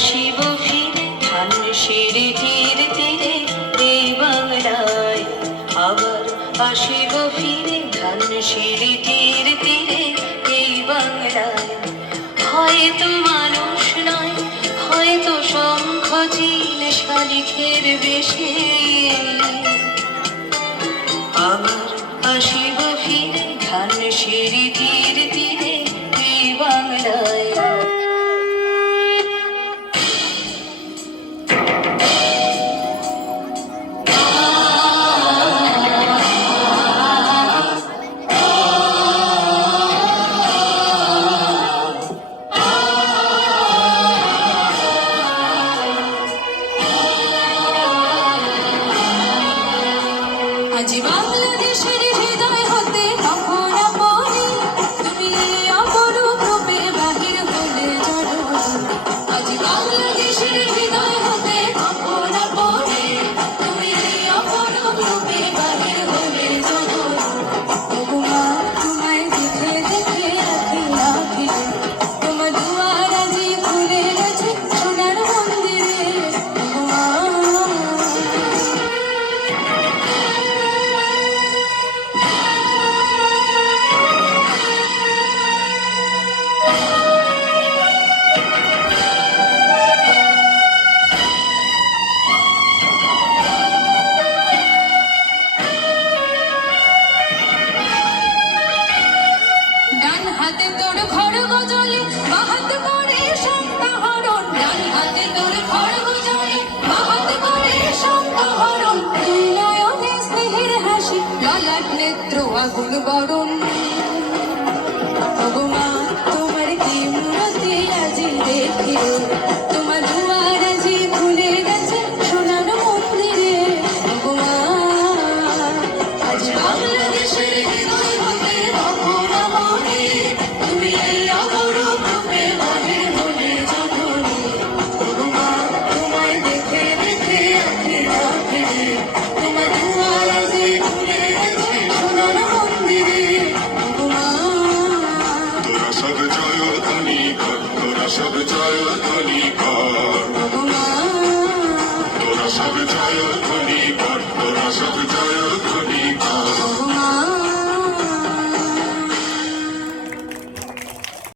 আসিব ফিরে ধানসিঁড়ির তীরে এই বাংলায়। আবার আসিব ফিরে ধানসিঁড়ির তীরে এই বাংলায়। হয়তো মানুষ নয়, হয়তো শঙ্খ চিল শালিখের বেশে। আবার আসিব ফিরে ধানসিঁড়ির তীরে এই বাংলায়। আজ বাংলাদেশের হৃদয় হতে কখন পড়ে তুমি অপরূপ রূপে বাহির হলে জড়ো। আজ বাংলাদেশের হৃদয় হতে কখন পড়ে তুমি অপরূপ রূপে বাহির হলে জড়ো। ওগো মা তোমায় দেখে দেখে আঁখি আঁখি তোমার দুয়ার আজি খুলে গেছে সোনার মন্দিরে। ওগো মা ডান হাতে তোর খড়গ জলে বাহাত করে সম্পাহরণ। ডান হাতে তোর খড়গ জলে বাহাত করে সম্পাহরণ। দুই নয়নে স্নেহের হাসি ললাট নেত্র আগুন বরণ। ওগো মা তোমার কি মূরতি আজি দেখি তোমার দুয়ার আজি খুলে গেছে সোনার মন্দিরে। ওগো মা আজ বাংলাদেশের হৃদয় হতে কখন মনে তুমি এই অপরূপ রূপে বাহির হলে জননী। ওগো মা তোমায় দেখে দেখে আঁখি আঁখি তোমার দুয়ার আজি খুলে গেছে সোনার মন্দিরে। ওগো মা তোরা সব জয় ধ্বনি কর, তোরা সব জয় ধ্বনি কর, ওগো মা তোরা সব জয় ধ্বনি কর, তোরা সব